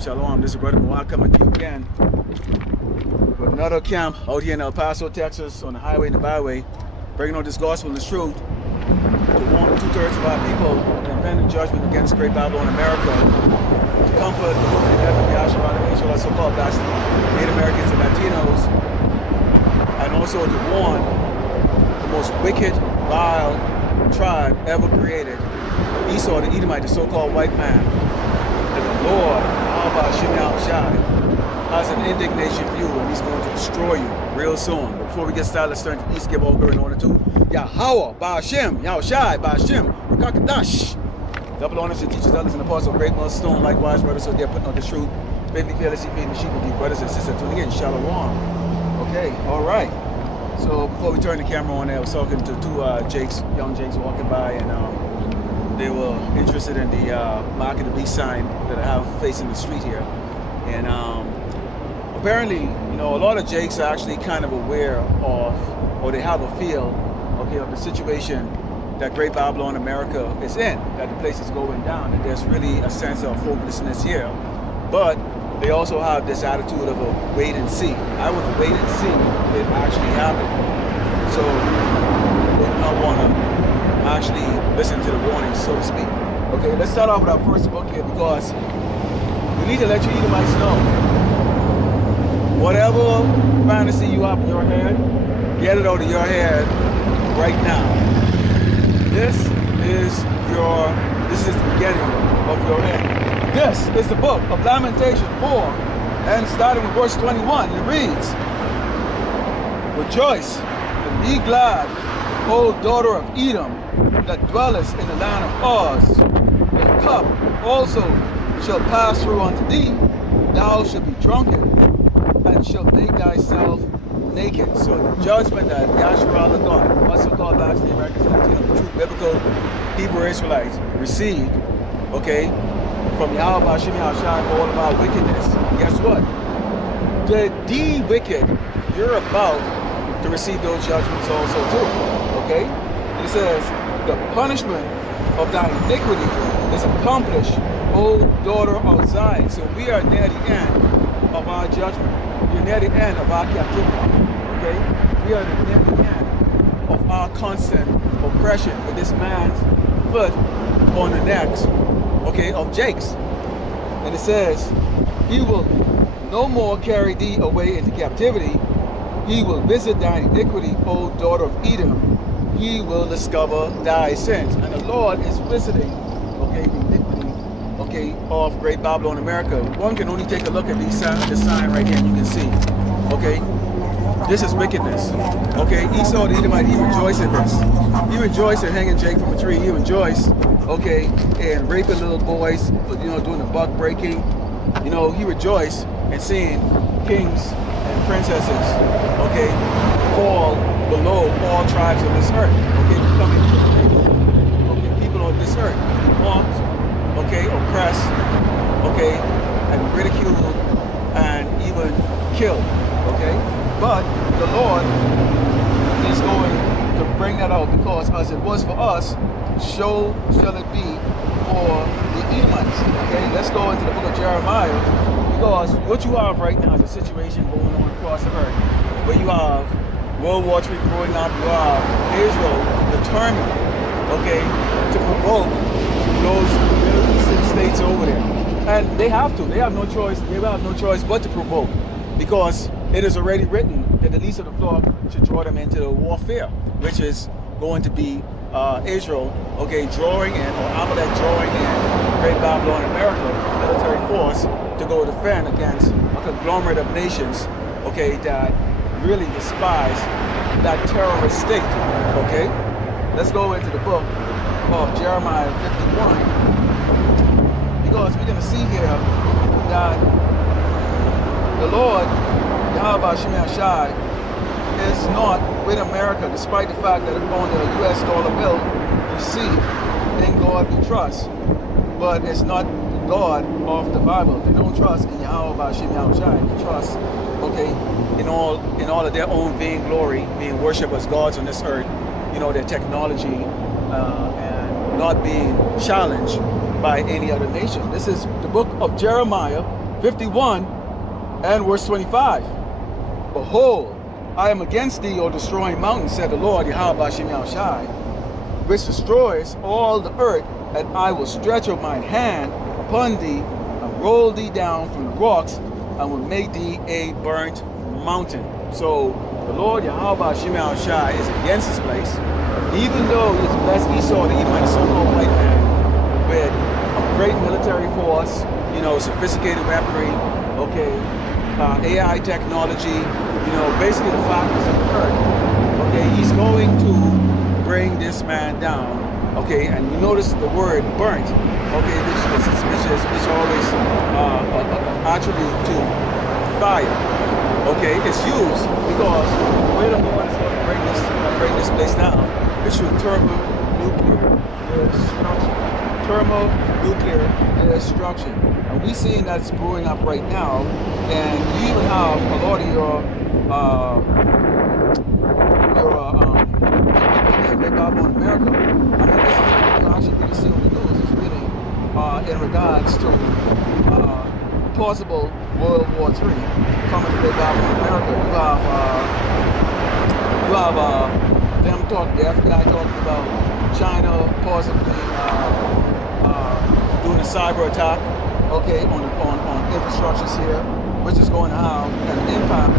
Shalom. This is Brother Mawak coming to you again with another camp out here in El Paso, Texas, on the highway and the byway, bringing out this gospel and this truth to warn the 2/3 of our people the impending judgment against great Babylon America, to comfort the hope in heaven, the Asherah, the Israel, so-called Native Americans and Latinos, and also to warn the most wicked, vile tribe ever created, Esau, the Edomite, the so-called white man, that the Lord, has an indignation for you, and he's going to destroy you real soon. But before we get started, let's turn to the east, give all glory and honor to Yahweh, Ba'ashem, Yahushai, Ba'ashem, Rakakadash. Double honors to teachers, elders, and apostles, great millstone, likewise, brothers, so they're putting on the truth. Faithfully, fearlessly, feeding the sheep of you, brothers and sisters, tuning in, Shalom. Okay, all right. So before we turn the camera on there, I was talking to two young Jakes walking by, and they were interested in the Mark of the Beast sign that I have facing the street here. And apparently, you know, a lot of Jakes are actually kind of aware of, or they have a feel, okay, of the situation that Great Babylon America is in, that the place is going down, and there's really a sense of hopelessness here. But they also have this attitude of a wait and see. I would wait and see it actually happen. So they do not want to actually listen to the warnings, so to speak. Okay, let's start off with our first book here, because we need to let you Edomites know, whatever fantasy you have in your head, get it out of your head right now. This is the beginning of your end. This is the book of Lamentation 4, and starting with verse 21, it reads, "Rejoice and be glad, O daughter of Edom, that dwellest in the land of Oz. The cup also shall pass through unto thee, thou shalt be drunken, and shalt make thyself naked." So the judgment that Yahshua the God, also called back to the Americans, Latinos, the true biblical Hebrew Israelites, received, okay, from Yahweh Ba'ashem Yahushai for all of our wickedness. Guess what? The wicked, you're about to receive those judgments also too, okay? And it says, "The punishment of thy iniquity is accomplished, O daughter of Zion." So we are near the end of our judgment. We're near the end of our captivity, okay? We are near the end of our constant oppression with this man's foot on the necks, okay, of Jakes. And it says, "He will no more carry thee away into captivity. He will visit thine iniquity, O daughter of Edom. He will discover thy sins." And the Lord is visiting, okay, the iniquity, okay, of Great Babylon America. One can only take a look at this sign right here, and you can see, okay, this is wickedness. Okay, Esau the Edomite, he rejoiced in this. He rejoiced in hanging Jake from a tree. He rejoiced, okay, in raping little boys, you know, doing the buck breaking. You know, he rejoiced in seeing kings and princesses, okay, fall below all tribes of this earth, okay, becoming, okay, people of this earth, mocked, okay, oppressed, okay, and ridiculed, and even killed, okay. But the Lord is going to bring that out, because as it was for us, so shall it be for the Edomites. Okay, let's go into the book of Jeremiah, because what you have right now is a situation going on across the earth, where you have World War III growing up, you have Israel determined, okay, to provoke those Middle Eastern states over there. And they have to, they have no choice, but to provoke, because it is already written that the least of the flock should draw them into warfare, which is going to be Israel, okay, drawing in, or Amalek drawing in Great Babylon America military force to go defend against a conglomerate of nations, okay, that really despise that terrorist state, okay? Let's go into the book of Jeremiah 51, because we're going to see here that the Lord, Yahweh Ba'ashem Yahushai, is not with America, despite the fact that on the U.S. dollar bill, you see, in God we trust. But it's not the God of the Bible. They don't trust in Yahweh Ba'ashem Yahushai. They trust, okay, in all of their own vain glory, being worshipped as gods on this earth, you know, their technology, and not being challenged by any other nation. This is the book of Jeremiah, 51 and verse 25. Behold, I am against thee, O destroying mountain, said the Lord, Yahweh Shem Shai, which destroys all the earth, and I will stretch out mine hand upon thee, and roll thee down from the rocks, and will make thee a burnt mountain. So the Lord Yahweh Shem Shai is against this place, even though he has blessed Esau, the Edomite, so-called white man, with a great military force, you know, sophisticated weaponry, okay, AI technology, you know, basically the factors of the earth. Okay, he's going to bring this man down. Okay, and you notice the word burnt. Okay, which always attribute to fire. Okay, it's used because the way the Lord is going to bring this place down is through thermonuclear destruction. Thermonuclear destruction. And we seeing that's brewing up right now, and you even have a lot of your people in America. I mean, this is what you actually really see on the news. It's really in regards to plausible World War III coming to the Bible in America. You have them talking, the FBI talking about China possibly doing a cyber attack, okay, on infrastructures here, which is going to have an impact,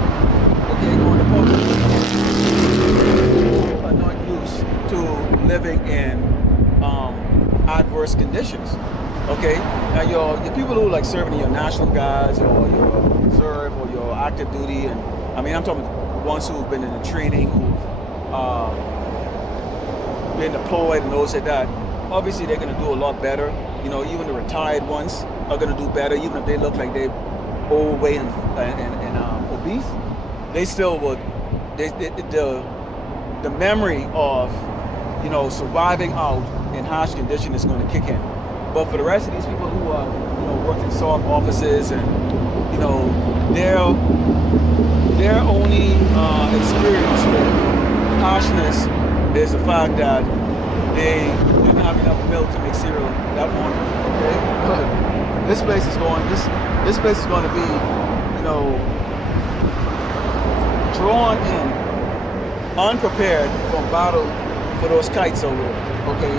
okay, on the public who are not used to living in adverse conditions. Okay, now your people who like serving in your National Guards or your reserve or your active duty, and I mean I'm talking ones who've been in the training, who've been deployed and those like that. Obviously they're going to do a lot better. You know, even the retired ones are going to do better, even if they look like they're overweight and obese. They still would. The memory of, you know, surviving out in harsh condition is going to kick in. But for the rest of these people who are, you know, worked in soft offices and, you know, their only experience with harshness is the fact that they didn't have enough milk to make cereal that morning. Okay, but this place is going. This place is going to be, you know, drawn in, unprepared for battle for those kites over there. Okay.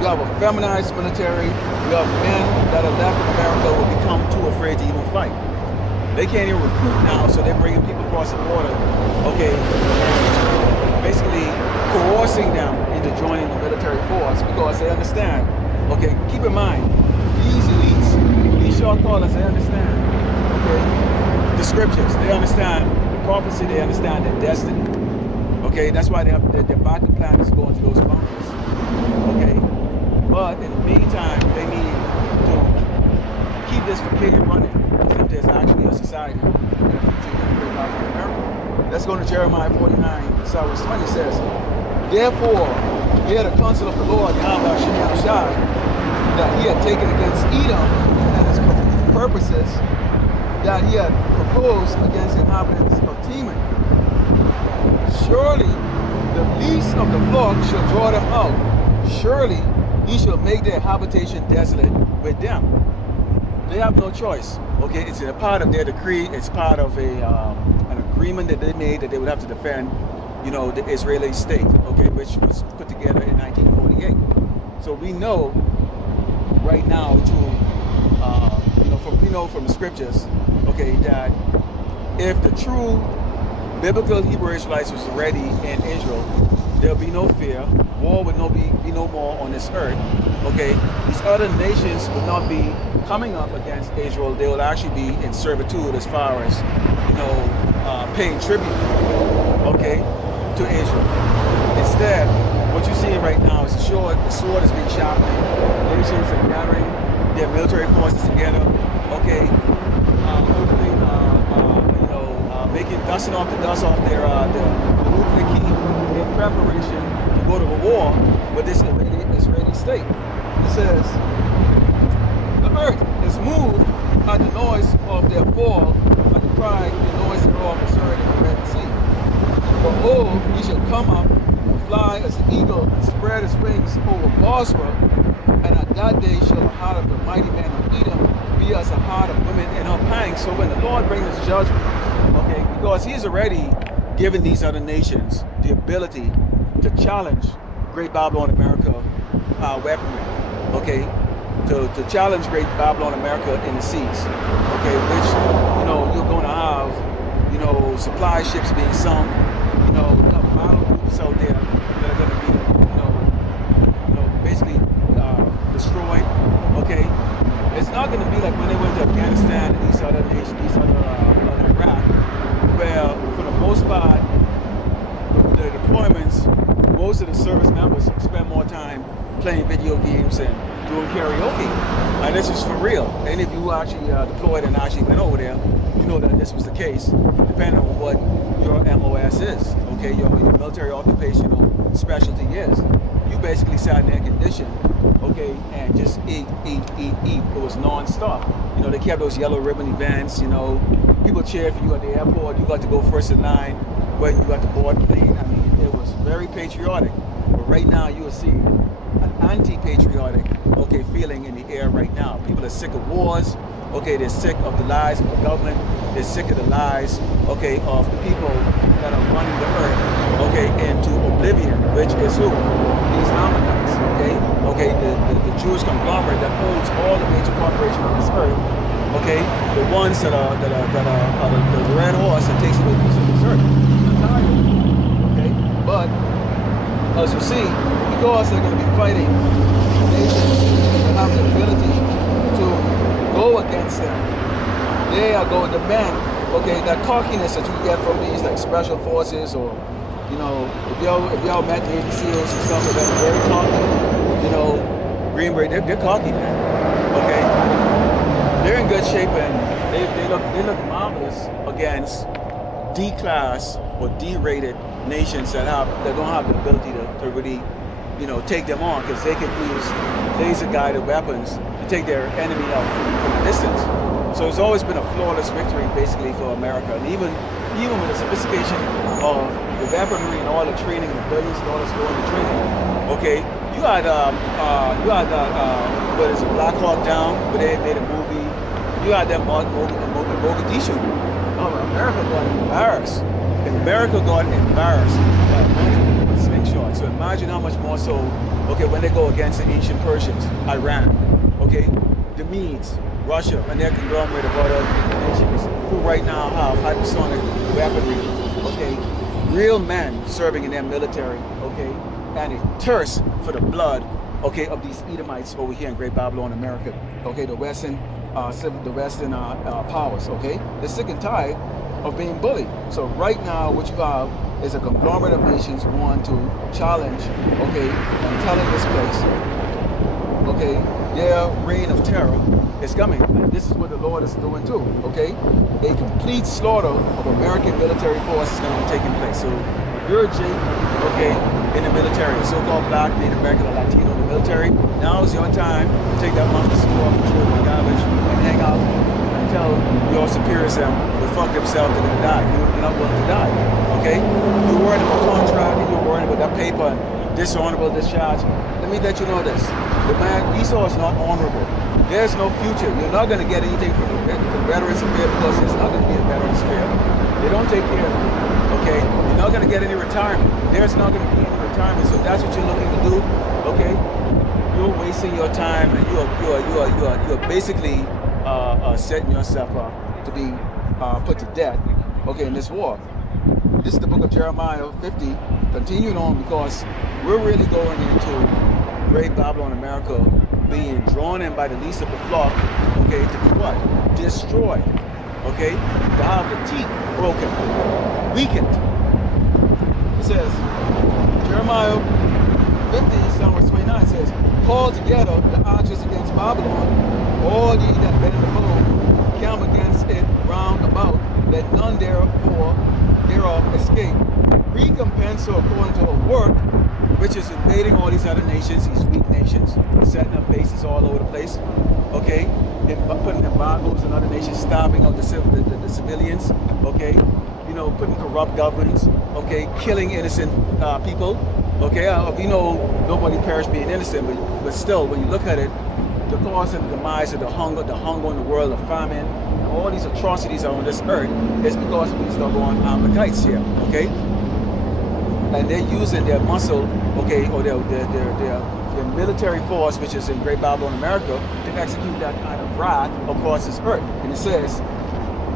You have a feminized military. You have men that are left in America who will become too afraid to even fight. They can't even recruit now, so they're bringing people across the border, okay, and basically coercing them into joining the military force because they understand. Okay, keep in mind, these elites, these short callers, they understand. Okay, the scriptures, they understand the prophecy, they understand their destiny. Okay, that's why their backup plan is going to those bunkers. Okay. But in the meantime, they need to keep this facade running as if there's actually a society in the future in America. Let's go to Jeremiah 49, verse 20 says, therefore, hear the counsel of the Lord, Yahweh Shem Shai, that he had taken against Edom and his purposes that he had proposed against the inhabitants of Teman. Surely the least of the flock shall draw them out. Surely he shall make their habitation desolate with them. They have no choice. Okay, it's a part of their decree. It's part of an agreement that they made that they would have to defend, you know, the Israeli state. Okay, which was put together in 1948. So we know right now, from the scriptures, okay, that if the true biblical Hebrew Israelites was already in Israel, there'll be no fear. War would be no more on this earth. Okay, these other nations would not be coming up against Israel. They will actually be in servitude as far as, you know, paying tribute, okay, to Israel. Instead, what you're seeing right now is the sword is being sharpened. Nations are gathering their military forces together. Okay, dusting off the dust off their nuclear key in preparation to go to a war with this Israeli state. It says, the earth is moved at the noise of their fall, at the cry, the noise thereof is heard in the Red Sea. Behold, ye shall come up and fly as the eagle and spread his wings over Basra, and at that day shall the heart of the mighty man of Edom be as the heart of women in her pangs. So when the Lord brings his judgment, okay, because he's already given these other nations the ability to challenge Great Babylon America weaponry, okay, to challenge Great Babylon America in the seas, okay, which, you know, you're going to have, you know, supply ships being sunk, you know, battle groups out there that are going to be, you know, basically destroyed, okay. It's not going to be like when they went to Afghanistan and these other nations, these other Iraq, where for the most part, the deployments, most of the service members spend more time playing video games and doing karaoke. And this is for real. Any of you actually deployed and actually went over there, you know that this was the case, depending on what your MOS is, okay, your military occupational specialty is. You basically sat in air condition, okay, and just eat. It was non-stop. You know, they kept those yellow ribbon events, you know, people cheered for you at the airport. You got to go first in line when you got to board the plane. I mean, it was very patriotic. But right now, you will see an anti-patriotic, okay, feeling in the air right now. People are sick of wars, okay, they're sick of the lies of the government, they're sick of the lies, okay, of the people that are running the earth, okay, into oblivion, which is who? These Ammonites, okay, the Jewish conglomerate that owns all the major corporations on this earth, okay, the ones that are the red horse that takes away peace from this earth. Okay, but as you see, because they're going to be fighting nations that have the ability to go against them, they are going to bend, okay, that cockiness that you get from these like special forces, or, you know, if y'all met Navy SEALs and stuff like that, they're very cocky, you know, Green Beret, they're cocky, man, okay? They're in good shape, and they look marvelous against D-class or D-rated nations that don't have the ability to really, you know, take them on, because they can use laser-guided weapons to take their enemy out from a distance. So it's always been a flawless victory, basically, for America. And even with the sophistication of the weaponry and all the training and the billions of dollars going into training, okay, you had what is it, Black Hawk Down, where they made a movie. You had them Mogadishu. America got embarrassed. America got embarrassed by slingshot. So imagine how much more so, okay, when they go against the ancient Persians, Iran, okay, the Medes, Russia, and their conglomerate of other nations who right now have hypersonic weaponry, okay, real men serving in their military, okay, and a thirst for the blood, okay, of these Edomites over here in Great Babylon, America, okay, the Western powers, okay, they're sick and tired of being bullied. So right now, what you have is a conglomerate of nations who want to challenge, okay, and telling this place, okay, their reign of terror is coming. And this is what the Lord is doing too, okay? A complete slaughter of American military force is going to be taking place. So if you're a J, okay, in the military, so-called black, Native American, or Latino in the military, now is your time to take that monkey suit off and throw it in the garbage and hang out and tell your superiors that will fuck themselves, they're going to die. You're not willing to die, okay? You're worried about contract, and you're worried about that paper and dishonorable discharge. Let me let you know this. The man Esau is not honorable. There's no future. You're not going to get anything from the Veterans Affair, because it's not going to be a Veterans Fair. They don't take care of you, okay? You're not going to get any retirement. There's not going to be any retirement. So if that's what you're looking to do, okay? You're wasting your time, and you're basically setting yourself up to be put to death, okay, in this war. This is the book of Jeremiah 50, continuing on, because we're really going into Great Babylon America being drawn in by the least of the flock, okay, to do what? Destroyed, okay? To have the teeth broken, weakened. It says, Jeremiah 50, Psalm 29 says, call together the archers against Babylon, all ye that bend the bow, camp against it round about, let none thereof escape. Recompense her according to her work, which is invading all these other nations, these weak nations, setting up bases all over the place, okay, and putting embargoes in other nations, starving out the civilians, okay, you know, putting corrupt governments, okay, killing innocent people, Okay, we know nobody perished being innocent, but still, when you look at it, the cause and the demise of the hunger in the world, the famine, and all these atrocities are on this earth is because of these doggone Amalekites here. Okay, and they're using their muscle, okay, or their military force, which is in Great Babylon, America, to execute that kind of wrath across this earth. And it says,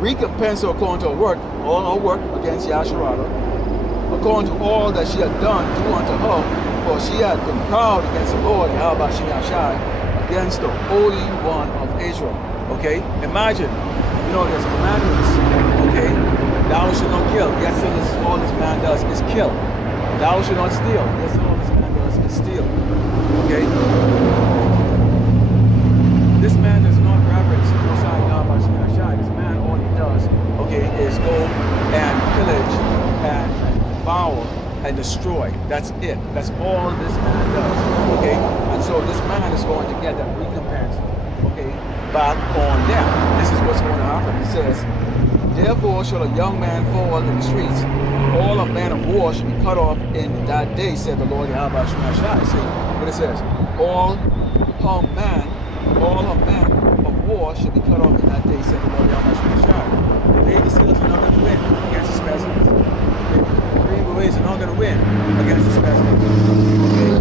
recompense her according to her work, all her work against Yasharala, according to all that she had done, do unto her, for she had been proud against the Lord, Yahweh Shai, against the Holy One of Israel. Okay? Imagine, you know, there's commandments, okay? Thou shalt not kill. Yes, all this man does is kill. Thou shalt not steal. Yes, all this man does is steal. Okay? This man does not reverence the Most High Yahweh Shai. This man, all he does, okay, is go and pillage and devour and destroy. That's it. That's all this man does. Okay? And so this man is going to get that recompense, okay, back on them. This is what's going to happen. It says, therefore shall a young man fall in the streets. All of men of war should be cut off in that day, said the Lord Yahweh Shai. See what it says? All her men of war should be cut off in that day, said the Lord Yahweh Shai. The Navy SEALs are not going to win against the specimens. The Green Berets are not going to win against the specimens. Okay?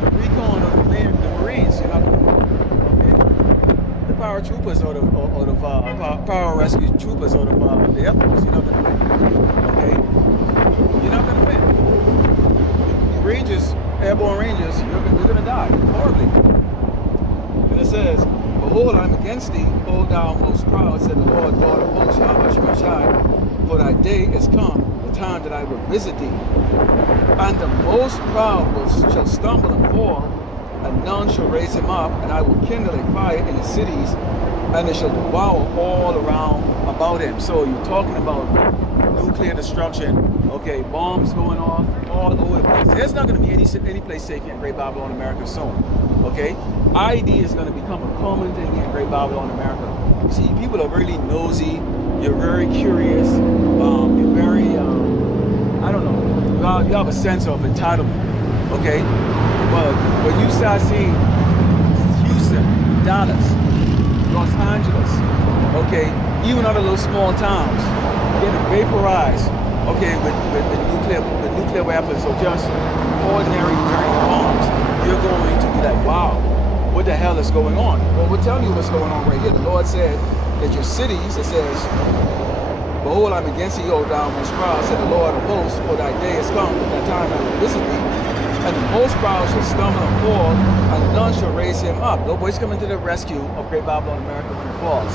The recon of the Marines, you're not going to win. Okay? The paratroopers or the pararescue troopers or the Air Force, you're not going to win. Okay? You're not going to win. The Rangers, airborne Rangers, you're going to die horribly. And it says, behold, I'm against thee, O thou most proud, said the Lord God of hosts, Yahweh Shai, for thy day is come, the time that I will visit thee. And the most proud shall stumble and fall, and none shall raise him up, and I will kindle a fire in the cities, and it shall devour all around about him. So you're talking about nuclear destruction, okay, bombs going off all over the place. There's not going to be any place safe here in Great Babylon, America soon, okay? ID is going to become a common thing here in Great Babylon, America. See, people are really nosy. You're very curious. You're very, I don't know. You have a sense of entitlement, okay? But when you start seeing Houston, Dallas, Los Angeles, okay, even other little small towns getting vaporized, okay, with nuclear weapons or just ordinary dirty bombs, you're going to be like, wow, what the hell is going on? Well, we'll tell you what's going on right here. The Lord said that your cities, it says, behold, I'm against thee, O thou most proud, said the Lord of hosts, for thy day is come, at that time I will visit thee. And the most proud shall stumble and fall, and none shall raise him up. Nobody's coming to the rescue of Great Babylon, America when it falls.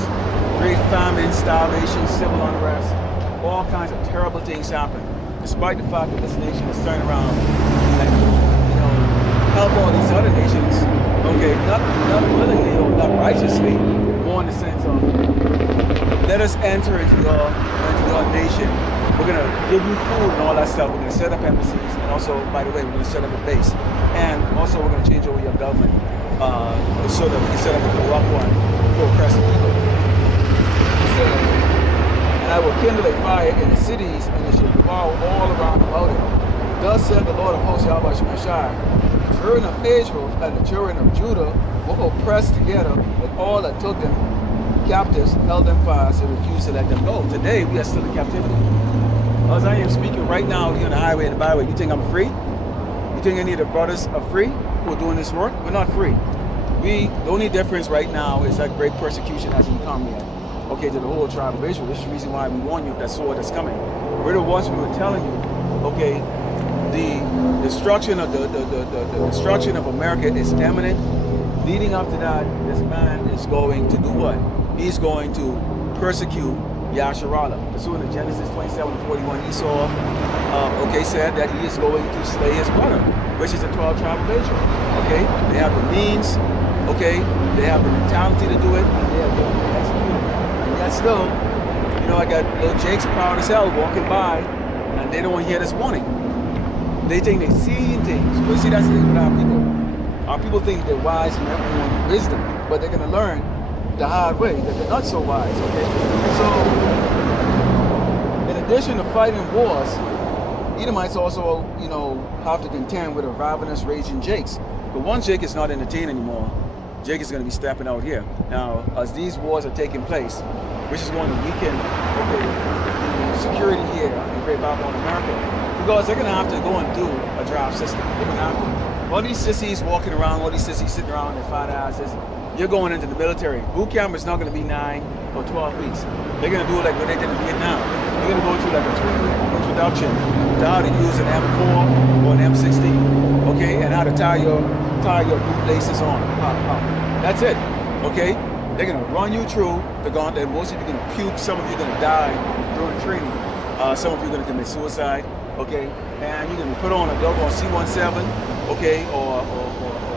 Great famine, starvation, civil unrest, all kinds of terrible things happen. Despite the fact that this nation is turning around and, you know, help all these other nations, okay, not willingly or not righteously, more in the sense of, let us enter into your nation. We're going to give you food and all that stuff. We're going to set up embassies. And also, by the way, we're going to set up a base. And also, we're going to change over your government so that we can set up a corrupt one for oppressing people. So, and I will kindle a fire in the cities, and it shall devour all around about it. Thus said the Lord of hosts, Yahweh Shai, the children of Israel and the children of Judah were oppressed together with all that took them captives, held them fast, and refused to let them go. Today, we are still in captivity. As I am speaking right now, here on the highway and the byway, you think I'm free? You think any of the brothers are free who are doing this work? We're not free. The only difference right now is that great persecution has come here, okay, to the whole tribe of Israel. This is the reason why we warn you of that sword that's coming. We're the ones who were telling you, okay, the destruction of the destruction of America is imminent. Leading up to that, this man is going to do what? He's going to persecute Yasharala. So in Genesis 27:41, Esau, okay, said that he is going to slay his brother, which is the 12 tribe of Israel. Okay, they have the means, okay, they have the mentality to do it, and they are going to execute it. And yet still, you know, I got little Jake's proud as hell walking by, and they don't want to hear this warning. They think they're seeing things. But see, that's the thing with our people. Our people think they're wise and everyone wisdom, but they're going to learn the hard way, that they're not so wise, okay? So, in addition to fighting wars, Edomites also, you know, have to contend with a ravenous raging Jakes. But one Jake is not entertained anymore. Jake is going to be stepping out here. Now, as these wars are taking place, which is going to weaken, okay, the security here in Great Babylon, America, because they're going to have to go and do a draft system. They're going to have to. All these sissies walking around, all these sissies sitting around their fat asses, you're going into the military. Boot camp is not going to be 9 or 12 weeks. They're going to do it like what they did in Vietnam. They're going to go through like a 3-week introduction to how to use an M4 or an M16, okay, and how to tie your boot laces on. That's it, okay? They're going to run you through the gauntlet. Most of you are going to puke. Some of you are going to die during training. Some of you are going to commit suicide, okay? And you're going to put on a doggone C-17, okay, or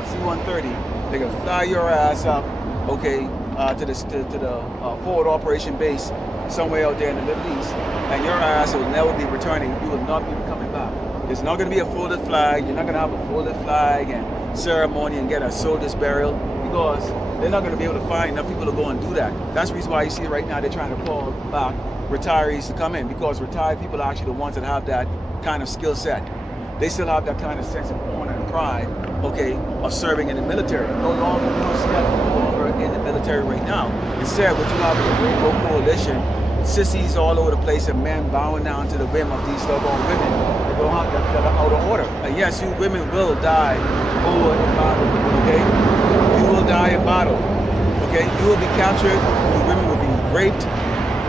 C-130. They're going to fly your ass up, okay, to the forward operation base somewhere out there in the Middle East, and your ass will never be returning. You will not be coming back. There's not going to be a folded flag. You're not going to have a folded flag and ceremony and get a soldier's burial, because they're not going to be able to find enough people to go and do that. That's the reason why you see right now they're trying to call back retirees to come in, because retired people are actually the ones that have that kind of skill set. They still have that kind of sense of honor and pride, okay, of serving in the military. No longer in the military right now. Instead, what you have is a rainbow coalition, sissies all over the place, and men bowing down to the whim of these doggone women that don't have that are out of order. And yes, you women will die over in battle, okay? You will die in battle, okay? You will be captured, you women will be raped,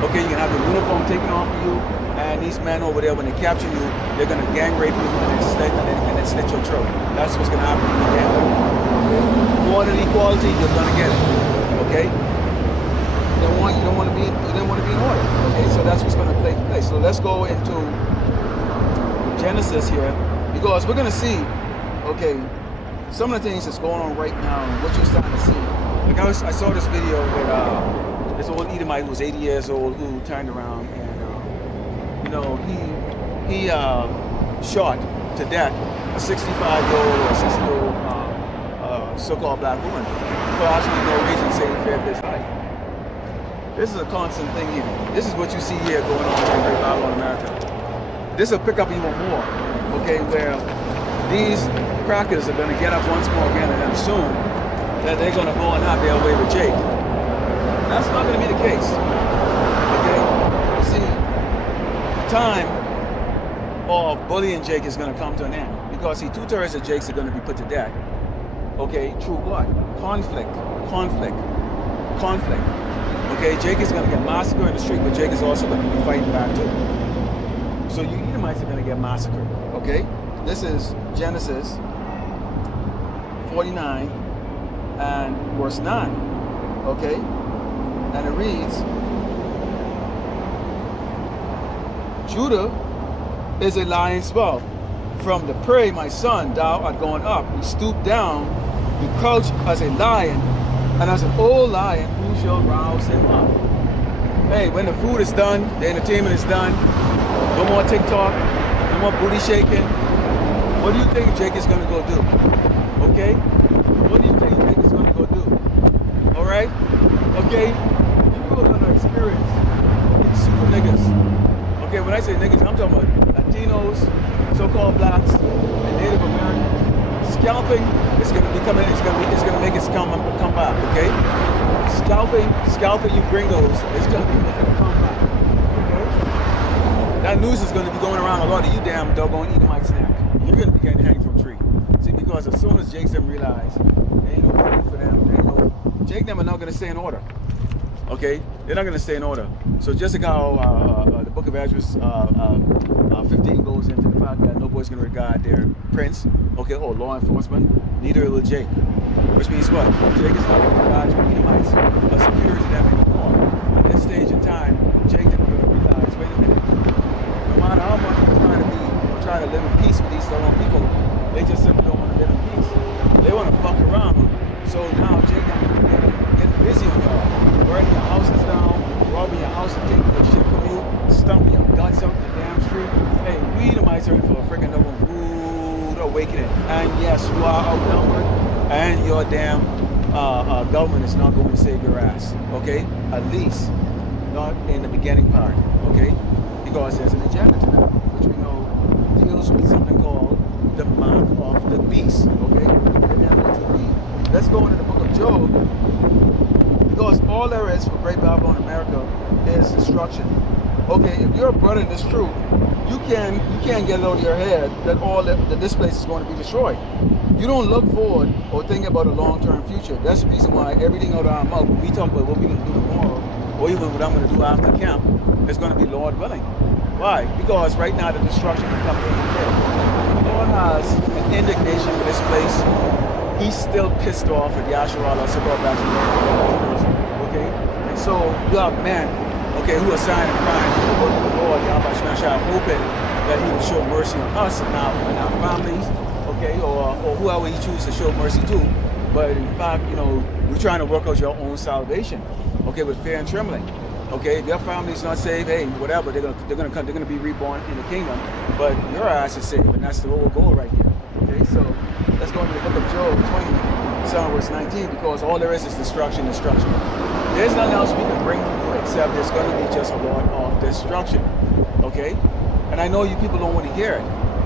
okay? You can have your uniform taken off of you, and these men over there, when they capture you, they're gonna gang rape you and then slit your throat. That's what's gonna happen again. Okay? More than equality, you're gonna get it. Okay? You don't want to be in order. Okay, so that's what's gonna take place. So let's go into Genesis here, because we're gonna see, okay, some of the things that's going on right now and what you're starting to see. Like I saw this video with this old Edomite who was 80 years old who turned around and you know, he shot to death a 65-year-old or 60-year-old so-called black woman for absolutely no reason, saying he feared his life. This is a constant thing here. This is what you see here going on in Great Babylon, America. This will pick up even more, okay, where these crackers are going to get up once more again and assume that they're going to go and have their way with Jake. That's not going to be the case, okay? See, time of bullying Jake is going to come to an end, because see, 2/3 of Jakes are going to be put to death. Okay, through what? Conflict. Okay, Jake is going to get massacred in the street, but Jake is also going to be fighting back too. So you Edomites are going to get massacred. Okay, this is Genesis 49 and verse 9. Okay, and it reads, Judah is a lion's whelp. From the prey, my son, thou art gone up. You stoop down, you crouch as a lion, and as an old lion, who shall rouse him up? Hey, when the food is done, the entertainment is done, no more TikTok, no more booty shaking, what do you think Jake is going to go do? Okay? What do you think Jake is going to go do? Alright? Okay? People are going to experience super niggas. Okay, when I say niggas, I'm talking about Latinos, so-called blacks, and Native Americans. Scalping is going to be coming. It's going to make its come back. Okay, scalping you gringos is going to be making a comeback. Okay, that news is going to be going around a lot of you damn doggone Edomite snack. You're going to be getting hanged from a tree. See, because as soon as Jake them realize there ain't no food for them, there ain't no, Jake them are not going to stay in order. Okay, they're not going to stay in order. So just like how the book of Ezra 15 goes into the fact that no boy's going to regard their prince, okay, or law enforcement, neither will Jake. Which means what? Jake is not going to regard you Edomites as superior to them anymore. At this stage in time, Jake is going to realize, wait a minute, no matter how much we're trying to live in peace with these other people, they just simply don't want to live in peace. They want to fuck around. So now Jake is getting busy on y'all, burning your houses down, robbing your house and taking your shit from you, stumping your guts out in the damn street. Hey, we Edomites are in for a freaking rude awakening. And yes, you are outnumbered, and your damn government is not going to save your ass. Okay? At least not in the beginning part. Okay? Because there's an agenda to that, which we know those with something called the mark of the beast. Okay? The MOTB. Let's go into the book of Job, because all there is for Great Babylon America is destruction. Okay, if you're a brother in this truth, you can't get it out of your head that this place is going to be destroyed. You don't look forward or think about a long-term future. That's the reason why everything out of our mouth, when we talk about what we're going to do tomorrow, or even what I'm going to do after camp, is going to be Lord willing. Why? Because right now the destruction can come in here. The Lord has an indignation for this place. He's still pissed off at Yasharallah, so go back to the okay? And so you have men, okay, who are sighing and crying to the Lord, Yahweh Shemashah, hoping that he will show mercy on us and our families, okay, or whoever he chooses to show mercy to. But in fact, you know, we're trying to work out your own salvation, okay, with fear and trembling. Okay, if your family's not saved, hey, whatever, they're gonna be reborn in the kingdom, but your ass is saved, and that's the whole goal right here. Okay, so let's go into the book of Job 20, verse 19, because all there is destruction, destruction. There's nothing else we can bring to you except there's going to be just a lot of destruction. Okay? And I know you people don't want to hear it.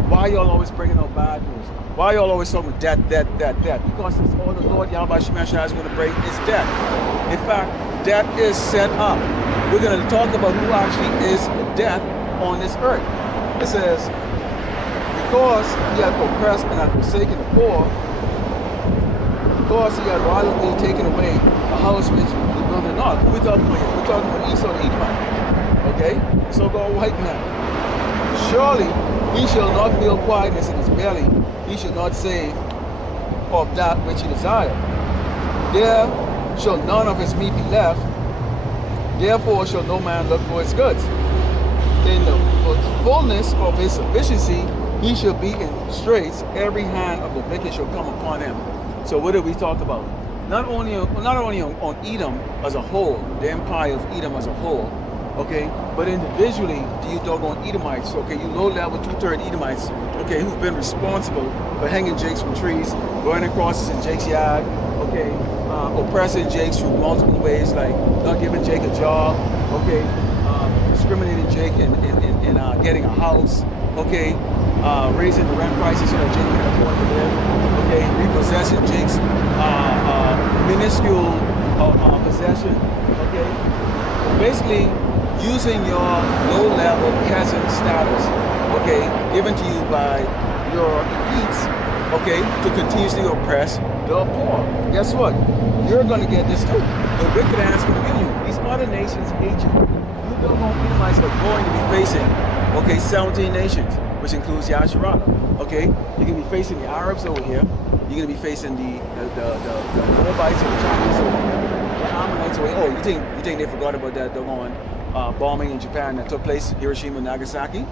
Why y'all always bringing up bad news? Why y'all always talking about death? Because it's all the Lord Yahweh Shemashah is going to bring is death. In fact, death is set up. We're going to talk about who actually is death on this earth. It says, because he had oppressed and had forsaken the poor, because he had violently taken away a house which he built not. Who we talking about here? We're talking about Esau the Edomite. Okay? So-called white man. Surely he shall not feel quietness in his belly. He shall not save of that which he desired. There shall none of his meat be left. Therefore shall no man look for his goods. In the fullness of his sufficiency, he shall be in straits. Every hand of the wicked shall come upon him. So what did we talk about? Not only on Edom as a whole, the empire of Edom as a whole, okay, but individually, do you doggone Edomites, okay, you low-level 2/3 Edomites, okay, who've been responsible for hanging jakes from trees, burning crosses in Jake's yard, okay, oppressing Jakes through multiple ways, like not giving Jake a job, okay, discriminating Jake in getting a house, okay, raising the rent prices so that Jake can afford to live, okay, repossessing Jake's minuscule possession, okay, basically using your low-level peasant status, okay, given to you by your elites, okay, to continuously oppress the poor. Guess what? You're going to get this too. The wicked ass going to get you. These other nations hate you. You don't know Edomites are going to be facing, okay, 17 nations, which includes Yasharallah. Okay, you're going to be facing the Arabs over here. You're going to be facing the Moabites or the Chinese over here. The Ammonites over here. Oh, you think they forgot about that bombing in Japan that took place, Hiroshima and Nagasaki?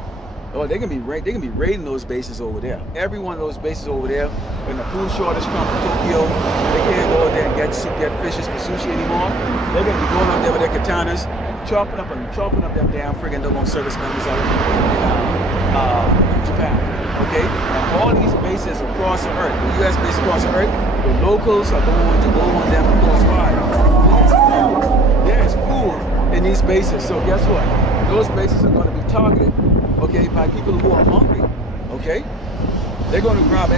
Oh, they're gonna be raiding those bases over there. Every one of those bases over there, when the food shortage comes to Tokyo, they can't go there and get fishes for sushi anymore. They're gonna be going up there with their katanas, chopping up them damn friggin' doggone service members out in Japan. Okay, and all these bases across the earth, the U.S. bases across the earth, the locals are going to go on them and go spy. There is food in these bases, so guess what? Those bases are going to be targeted, okay, by people who are hungry, okay? They're going to grab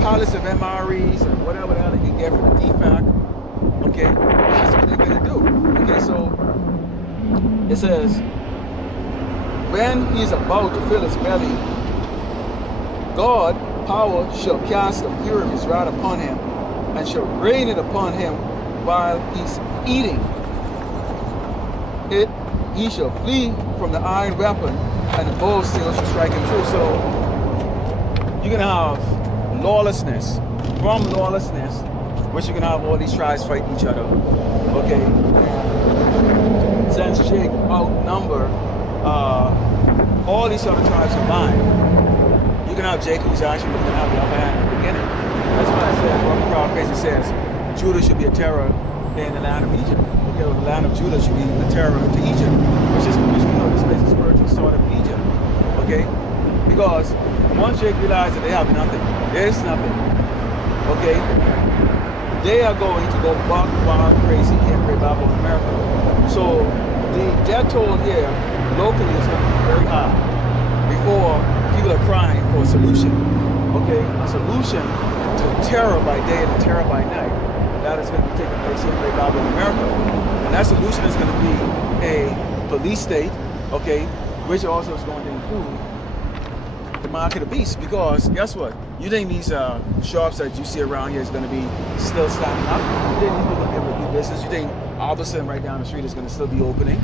pallets of MREs and whatever the hell they can get from the DFAC, okay? That's what they're going to do, okay? So it says, when he's about to fill his belly, God, power, shall cast the fury of his wrath upon him, and shall rain it upon him while he's eating it. He shall flee from the iron weapon, and the bow steel shall strike him true. So you're gonna have lawlessness. From lawlessness, which you're gonna have all these tribes fighting each other. Okay. Since Jake outnumber all these other tribes combined, you're gonna have Jake who's actually gonna have the upper hand in the beginning. That's why it says, Robert Crawford says, Judah should be a terror in the land of Egypt. Okay, well, the land of Judah should be a terror to Egypt, which is, you know, this place is spiritual sword of Egypt. Okay, because once Jake realizes that they have nothing, there's nothing. Okay, they are going to go buck wild crazy here in Great Babylon, America. So the death toll here locally is going to be very high. before people are crying for a solution. Okay, a solution to terror by day and terror by night. That is going to be taking place here in America. And that solution is going to be a police state, okay, which also is going to include the mark of the beast. Because guess what? You think these shops that you see around here is going to be still standing up? You think these people are going to be able to do business? You think Albertson right down the street is going to still be opening?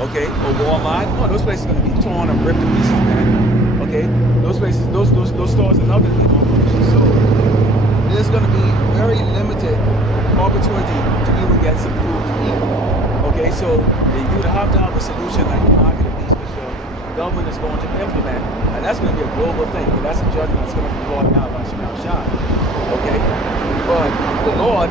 Okay, or Walmart? No, those places are going to be torn and ripped to pieces, man. Okay, those places, those stores are not going to be open. So there's going to be very limited opportunity to even get some food to eat. Okay, so you would have to have a solution like the market of beast, which the government is going to implement, and that's going to be a global thing, but that's a judgment that's going to be brought out by Shah. Okay, but the Lord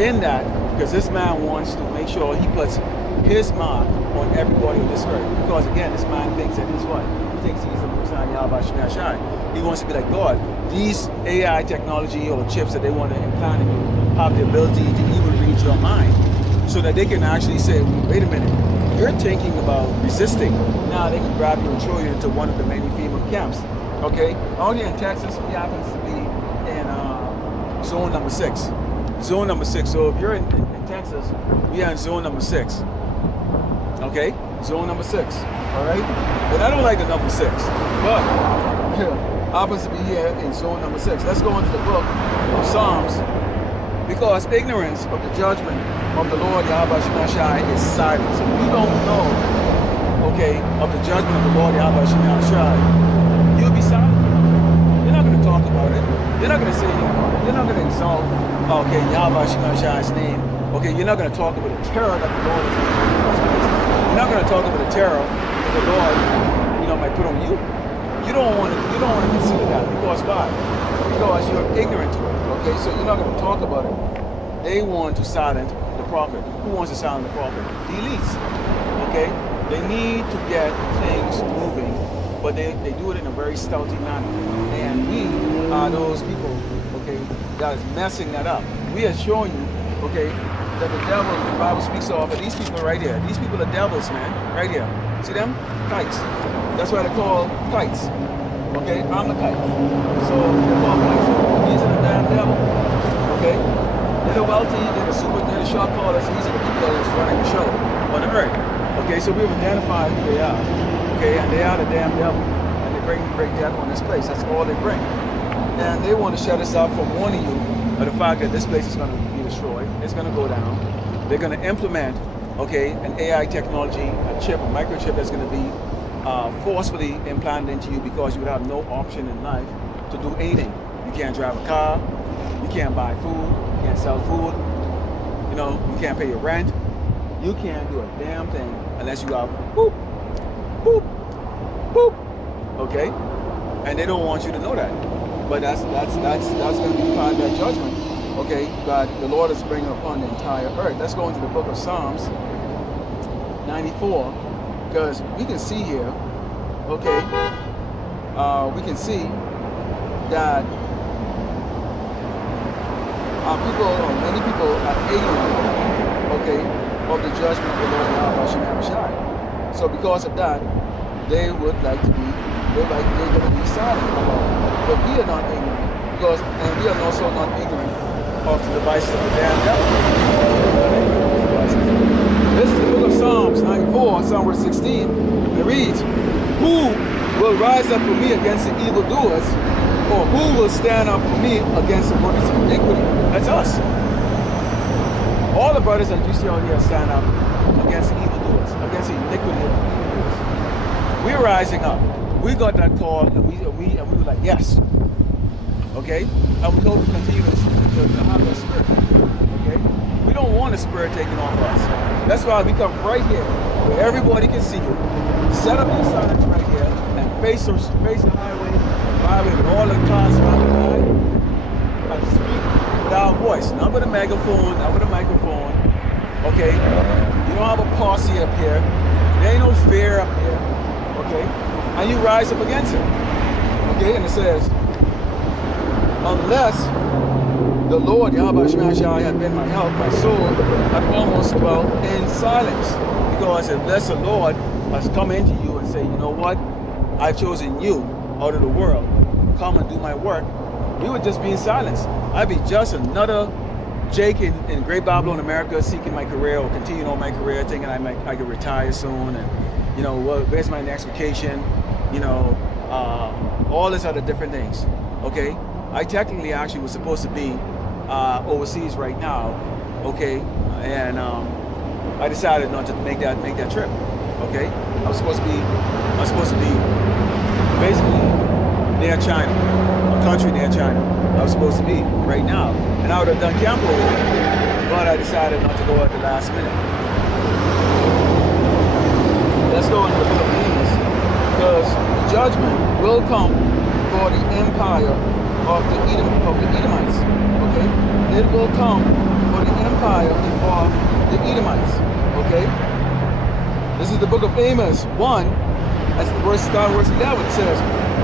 in that, because this man wants to make sure he puts his mark on everybody on this earth, because again, this man thinks that he's what? He thinks he's the Messiah Yahweh Shah. He wants to be like God. These AI technology or chips that they want to implant in you have the ability to even read your mind, so that they can actually say, wait a minute, you're thinking about resisting. Now they can grab you and throw you into one of the many FEMA camps. Okay, only in Texas, we happens to be in zone number 6. Zone number 6. So if you're in Texas, we are in zone number 6. Okay, zone number 6. All right, but I don't like the number 6, but happens to be here in zone number 6. Let's go into the book of Psalms, because ignorance of the judgment of the Lord Yahweh Shemashai is silent. So we don't know, okay, of the judgment of the Lord Yahweh Shemashai. You'll be silent. You're not going to talk about it. You're not going to say anything about it. You're not going to exalt, okay, Yahweh Shemashai's name. Okay, you're not going to talk about the terror that the Lord is going to do. You're not going to talk about the terror that the Lord, might put on you. You don't want to consider that, because why? Because you're ignorant to it. Okay, so you're not going to talk about it. They want to silence the prophet. Who wants to silence the prophet? The elites. Okay, they need to get things moving, but they do it in a very stealthy manner. And we are those people, okay, that is messing that up. We are showing you, okay, that the devil, the Bible speaks of, and these people right here, these people are devils, man, right here. See them? Kites. That's why they're called kites. Okay, I'm the kite. So they're called kites. These are the damn devil. Okay? They're the wealthy, they're the short callers, these are the people that's running the show on the earth. Okay, so we've identified who they are. Okay, and they are the damn devil. And they bring death on this place. That's all they bring. And they want to shut us up from warning you of the fact that this place is going to be destroyed. It's going to go down. They're going to implement, okay, an AI technology, a chip, a microchip that's going to be forcefully implanted into you, because you would have no option in life to do anything. You can't drive a car, you can't buy food, you can't sell food, you can't pay your rent, you can't do a damn thing unless you have boop, boop, boop. Okay, and they don't want you to know that, but that's going to be part of that judgment. Okay, that the Lord is bringing upon the entire earth. Let's go into the book of Psalms 94. Because we can see here, okay, we can see that many people are ignorant, okay, of the judgment of the Lord Yahweh. So because of that, they're going to be silent about it. But we are not ignorant, and we are also not ignorant of the devices of the damn devil. This is the book of Psalms 94, Psalm verse 16. And it reads, who will rise up for me against the evildoers, or who will stand up for me against the workers of iniquity? That's us. All the brothers that you see out here stand up against the evildoers, against the iniquity of the evildoers. We're rising up. We got that call, and we were like, yes. Okay? And we hope to continue to have that spirit. Okay? We don't want a spirit taking over us. That's why we come right here, where everybody can see you. Set up your signs right here, and face the highway with all the cars running by, and speak with our voice, not with a megaphone, not with a microphone. Okay? You don't have a posse up here. There ain't no fear up here. Okay? And you rise up against it. Okay? And it says, unless the Lord Yahweh Shemashai had been my help, my soul had almost dwelt in silence. Because unless the Lord has come into you and say, you know what, I've chosen you out of the world. Come and do my work. We would just be in silence. I'd be just another Jake in Great Babylon, America, seeking my career or continuing on my career, thinking I could retire soon, and where's my next vacation, all this other different things. Okay, I technically actually was supposed to be overseas right now. Okay, and I decided not to make that trip. Okay, I was supposed to be basically near China, a country near China. I was supposed to be right now, and I would have done camp over there, but I decided not to go at the last minute. Let's go into the book of Amos, because judgment will come for the empire of the Edomites. Okay, it will come for the empire of the Edomites. Okay, this is the book of Amos 1. As the verse starts, verse 11, it says,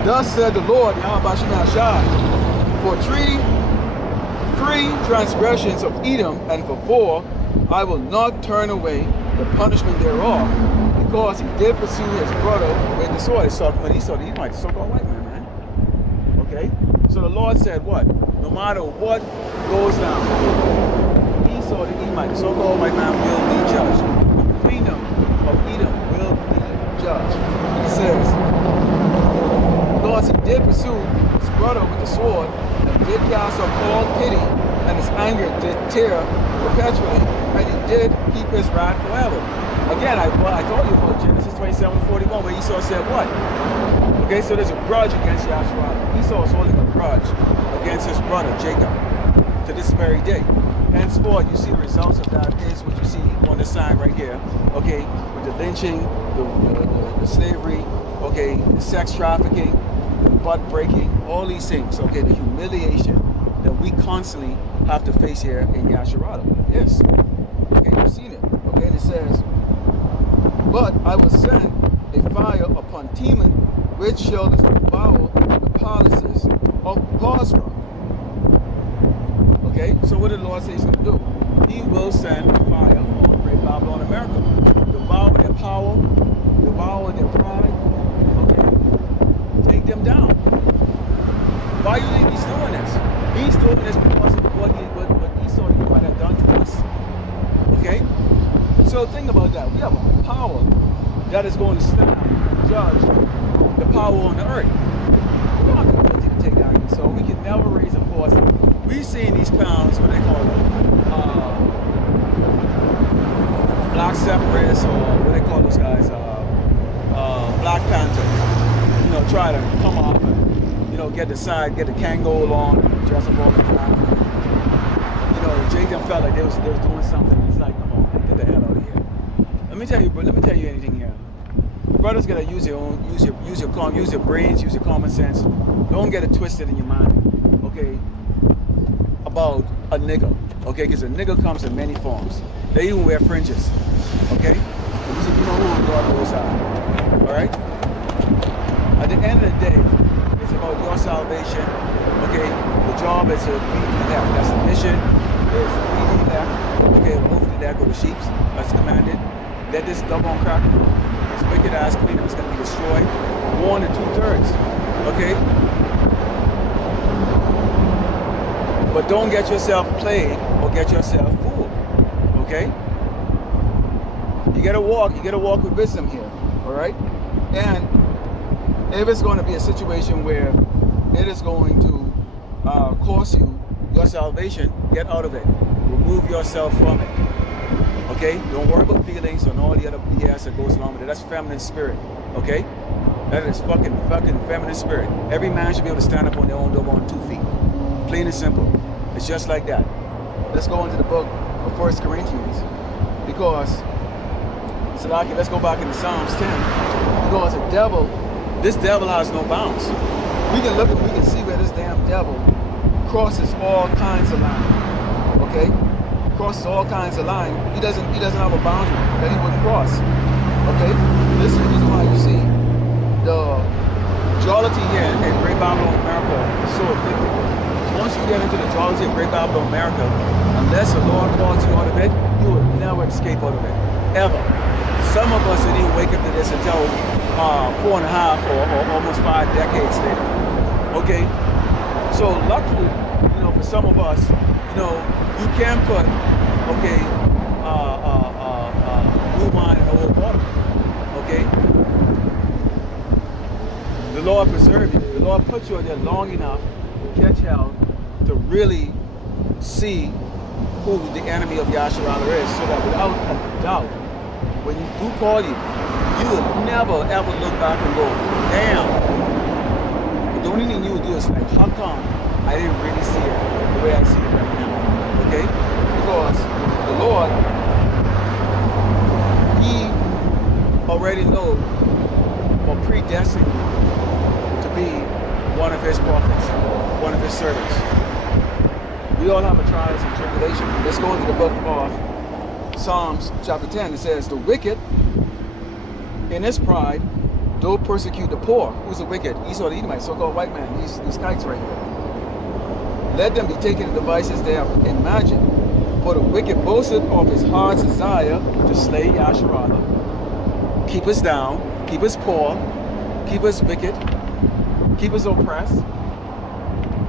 "Thus said the Lord, Yahweh Shai, for three transgressions of Edom, and for 4, I will not turn away the punishment thereof, because he did pursue his brother with the sword." He's talking about Esau, the Edomite, the so-called white man. Okay? So the Lord said what? No matter what goes down, Esau, the Edomite, the so-called white man, will be judged. The kingdom of Edom will be judged. And it says, because he did pursue his brother with the sword, and did cast off all pity, and his anger did tear perpetually, and he did keep his wrath forever. Again, I told you about Genesis 27:41, where Esau said what? Okay, so there's a grudge against Yahshua. Esau is holding a grudge against his brother Jacob to this very day. Henceforth, you see the results of that is what you see on the sign right here. Okay, with the lynching, the slavery, okay, the sex trafficking, the butt breaking, all these things. Okay, the humiliation that we constantly have to face here in Yasharado. Yes. Okay, you've seen it. Okay, and it says, "But I will send a fire upon Teman, which shall devour the palaces of Basra." Okay, so what did the Lord say he's going to do? He will send a fire on Great Babylon, America. Devour their power, devour their pride. Okay, take them down. Why do you think he's doing this? He's doing this because of what Esau might have done to us. Okay? So think about that. We have a power that is going to stand and judge the power on the earth. We're not going to be able to take down Esau. We can never raise a force. We've seen these clowns, what they call them, black separatists, or what they call those guys, Black Panthers. Try to come off and get the Kango along, dress up all the time. Jake them felt like they was doing something. It's like, come on, man, get the hell out of here. Let me tell you anything here. Brothers gotta use your brains, use your common sense. Don't get it twisted in your mind, okay, about a nigga, okay, because a nigga comes in many forms. They even wear fringes, okay? You know who God knows how, all right? At the end of the day, it's about your salvation, okay? The job is to feed the elect. That's the mission, is to feed the elect, okay? Move the elect or the sheep, that's commanded. Let this double crack, this wicked ass kingdom is going to be destroyed. 1 and 2/3, okay? But don't get yourself played or get yourself fooled, okay? You gotta walk with wisdom here, all right? And if it's going to be a situation where it is going to cost you your salvation, get out of it. Remove yourself from it, okay? Don't worry about feelings and all the other BS that goes along with it. That's feminine spirit, okay? That is fucking feminine spirit. Every man should be able to stand up on their own double on 2 feet. Plain and simple. It's just like that. Let's go into the book of 1 Corinthians, because Salaki, let's go back into Psalms 10. Because this devil has no bounds. We can look and we can see where this damn devil crosses all kinds of lines. Okay? Crosses all kinds of lines. He doesn't have a boundary that he wouldn't cross. Okay? This is the reason why you see the jollity here in Great Babylon, America is so addictive. Once you get into the jollity of Great Babylon, America, unless the Lord calls you out of it, you will never escape out of it. Ever. Some of us didn't even wake up to this until 4.5 or almost 5 decades later. Okay, so luckily, you know, for some of us, you know, you can put, okay, new wine in old bottle. Okay, the Lord preserve you. The Lord put you in there long enough to catch hell, to really see who the enemy of Yasharala is, so that without a doubt, when you do call you, you will never ever look back and go, damn. But the only thing you will do is like, how come I didn't really see it the way I see it right now? Okay? Because the Lord, He already knows or predestined you to be one of His prophets, one of His servants. We all have a trials and tribulation. Let's go into the book of Psalms chapter 10. It says, the wicked in his pride do persecute the poor. Who's the wicked? Esau the Edomite, so-called white man. These kites right here. Let them be taken in devices they have imagined. For the wicked boasted of his heart's desire to slay Yasharala, keep us down, keep us poor, keep us wicked, keep us oppressed,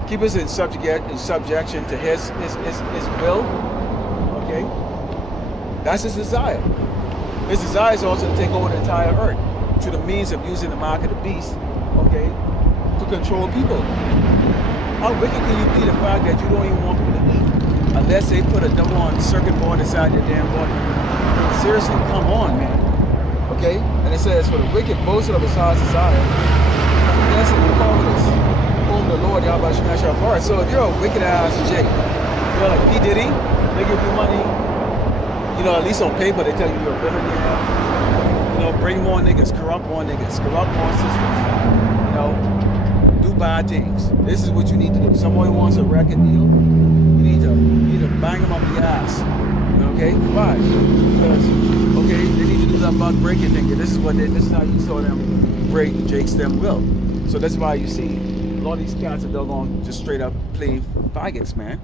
keep us in subjection to his will. Okay? That's his desire. His desire is also to take over the entire earth through the means of using the mark of the beast, okay, to control people. How wicked can you be, the fact that you don't even want people to eat unless they put a double on circuit board inside their damn body? Seriously, come on, man. Okay? And it says, for the wicked boasted of his heart's desire, that's in the covenants, whom the Lord Yahweh shall shall for. So if you're a wicked ass Jake, you're like P. Diddy, they give you money, you know, at least on paper they tell you you're a billionaire. You know, bring more niggas, corrupt more systems. You know, do bad things. This is what you need to do. Someone wants a record deal, you need to bang them up the ass. Okay? Why? Because, okay, they need to do that about breaking nigga. This is how you saw them break Jake's them will. So that's why you see a lot of these cats are doggone just straight up playing faggots, man.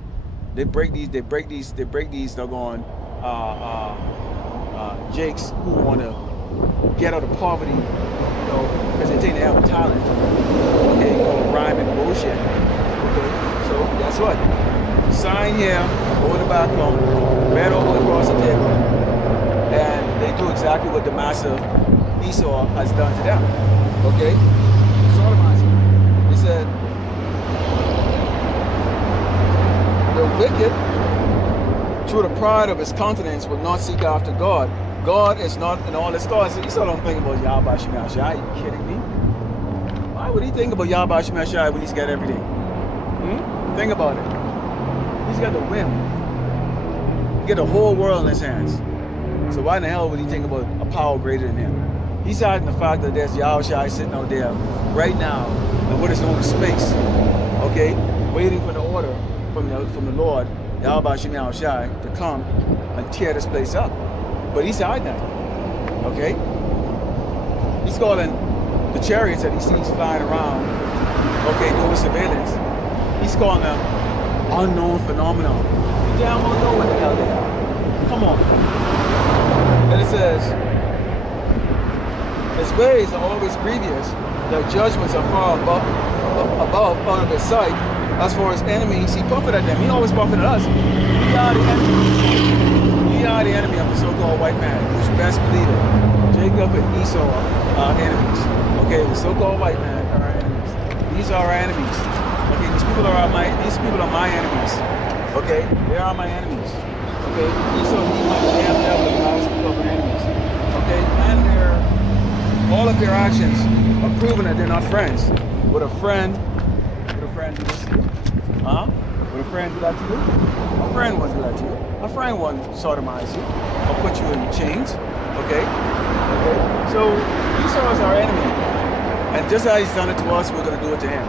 They break these doggone Jakes who want to get out of poverty, you know, because they think they have a talent. Okay, called rhyme and bullshit. Okay, so guess what? Sign here, go in the back room, bend over across the table, and they do exactly what the master Esau has done to them. Okay, sodomizing. He said, the wicked, through the pride of his countenance, will not seek after God. God is not in all his thoughts. Esau don't think about Yahweh Shemashai. Are you kidding me? Why would he think about Yahweh Shemashai when he's got everything? Think about it. He's got the whim. He got the whole world in his hands. So why in the hell would he think about a power greater than him? He's hiding the fact that there's Yahweh sitting out there right now in what is known as space. Okay? Waiting for the order from the Lord, Yahweh Shemashai, to come and tear this place up. But he's hiding that. Okay? He's calling the chariots that he sees flying around, okay, doing surveillance. He's calling them unknown phenomenon. You damn well know what the hell they are. Come on. And it says, his ways are always grievous, their judgments are far above out of his sight. As for his enemies, he buffeted at them. He always buffeted us. We are the enemy. We are the enemy of the so-called white man, who's best believe it. Jacob and Esau are enemies. Okay, the so-called white man are our enemies. These are our enemies. Okay, these people are my enemies. Okay, they are my enemies. Okay, Esau and my damn devil are our so-called enemies. Okay, and all of their actions are proving that they're not friends. Would a friend do this to you? Huh? Would a friend do that to you? A friend won't do that to you. A friend won't sodomize you or put you in chains. Okay? Okay? So Esau is our enemy. And just as he's done it to us, we're going to do it to him.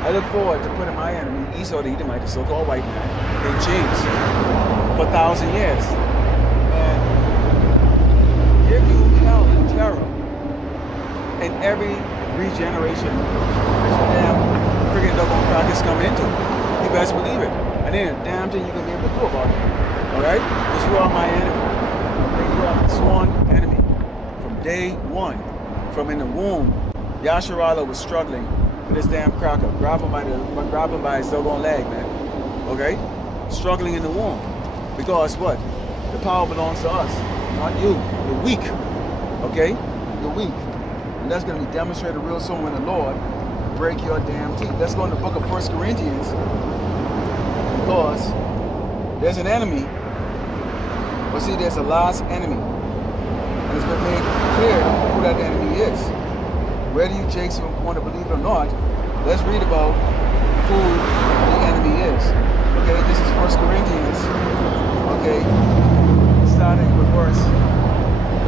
I look forward to putting my enemy, Esau the Edomite, the so-called white man, in chains for 1,000 years. And give you hell and terror in every regeneration that you damn friggin' doggone crackers come into. You best believe it. And then a damn thing you can be able to do about it. Alright? Because you are my enemy. Okay? You are my sworn enemy. From day one. from in the womb, Yasharala was struggling with this damn cracker. Grab him by his doggone leg, man. Okay? Struggling in the womb. Because what? The power belongs to us, not you. You're weak. Okay? You're weak. And that's going to be demonstrated real soon when the Lord break your damn teeth. Let's go in the book of 1 Corinthians. Because there's an enemy. But see, there's a last enemy. And it's been made clear who that enemy is. Whether you Jakes want to believe it or not, let's read about who the enemy is. Okay, this is 1 Corinthians. Okay, starting with verse.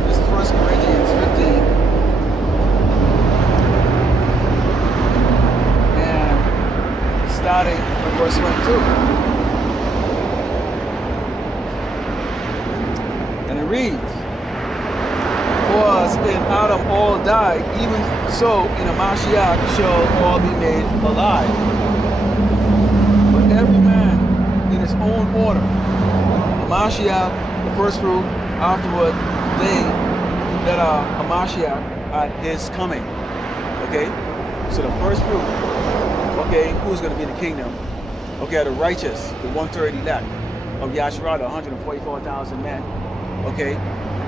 This is 1 Corinthians 15. And starting with verse 22. And it reads, for as in Adam all died, even so in a Mashiach shall all be made alive. But every man in his own order. The Mashiach, the first fruit, afterward they that are a Mashiach at his coming. Okay? So the first fruit, okay, who's going to be in the kingdom? Okay, the righteous, the 1/3 elect of Yasharah, the 144,000 men. Okay?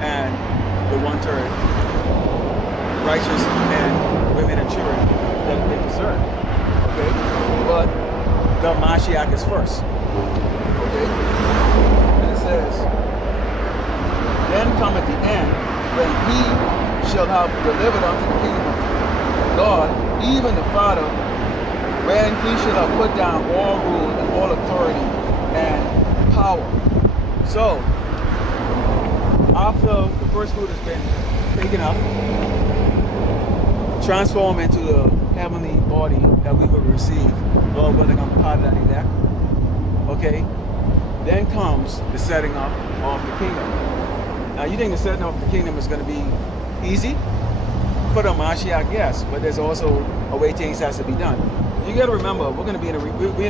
And the 1/3 righteous men, women, and children that they deserve. Okay? But the Mashiach is first. Okay? And it says, then come at the end, when he shall have delivered unto the kingdom of God, even the Father, when he shall have put down all rule and all authority and power. So, after the first fruit has been taken up, transformed into the heavenly body that we will receive, Lord willing, I'm part of that elect. Okay? Then comes the setting up of the kingdom. Now, you think the setting up of the kingdom is going to be easy? For the Mashiach, yes, but there's also a way things has to be done. You got to remember, we're going to be in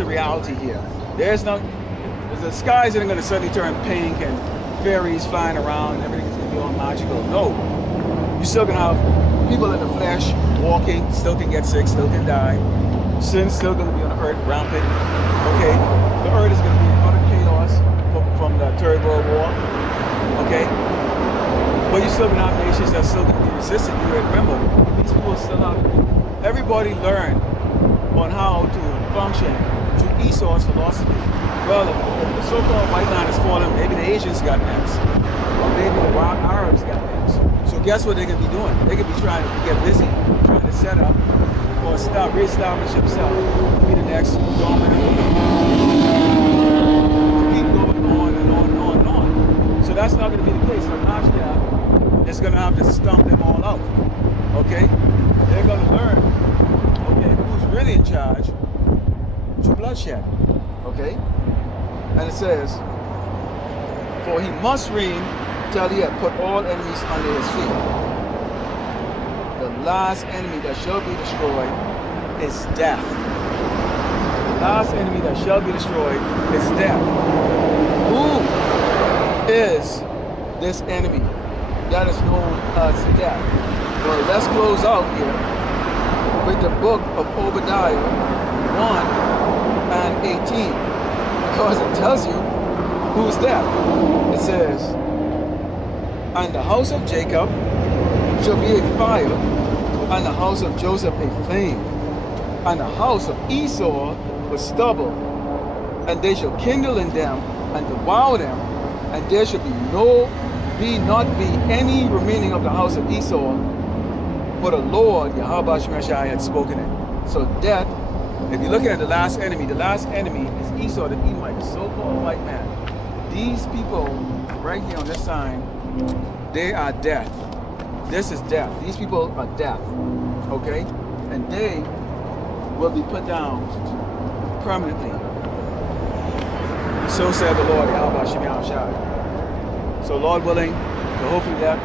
a reality here. There's the skies aren't going to suddenly turn pink and fairies flying around and everything's going to be all magical. No. You're still going to have people in the flesh walking, still can get sick, still can die. Sin's still going to be on the earth rampant. Okay? The earth is going to be in utter chaos from the Third World War. Okay? But you're still going to have nations that's still going to be resistant. You remember, these people still have, everybody learn on how to function through Esau's philosophy. Well, if the so-called white man is falling, maybe the Asians got next. Or maybe the wild Arabs got next. So guess what they could be doing? They could be trying to get busy, trying to set up or reestablish himself to be the next dominant. Keep going on and on and on and on. So that's not going to be the case. So Mashiach is going to have to stomp them all out. Okay? They're going to learn, okay, who's really in charge through bloodshed. Okay? And it says, for he must reign till he hath put all enemies under his feet. The last enemy that shall be destroyed is death. The last enemy that shall be destroyed is death. Who is this enemy that is known as death? Well, let's close out here with the book of Obadiah 1 and 18, because it tells you who's death. It says, and the house of Jacob shall be a fire, and the house of Joseph a flame, and the house of Esau a stubble, and they shall kindle in them and devour them, and there shall not be any remaining of the house of Esau, for the Lord Yahweh Shemeshai had spoken it. So death, if you're looking at the last enemy is Esau, the Edomite, the so-called white man. These people right here on this sign, they are death. This is death. These people are death. Okay? And they will be put down permanently. So said the Lord Yahweh Shemeshai. So Lord willing, so hopefully that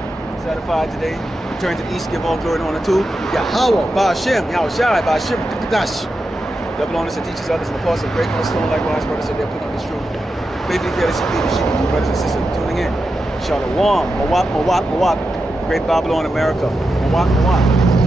satisfied today. Turn to the east, give all glory and honor to Yahweh, Ba'ashem, Yahushai, Ba'ashem, Kadash. Double honors and teaches others and the apostles of great millstone, likewise, brothers, so they're putting on this truth. Faithfully, fearlessly, lead the sheep, brothers and sisters tuning in. Shalom, Mawat, Mawat, Mawat. Great Babylon, America. Mwah, mwah.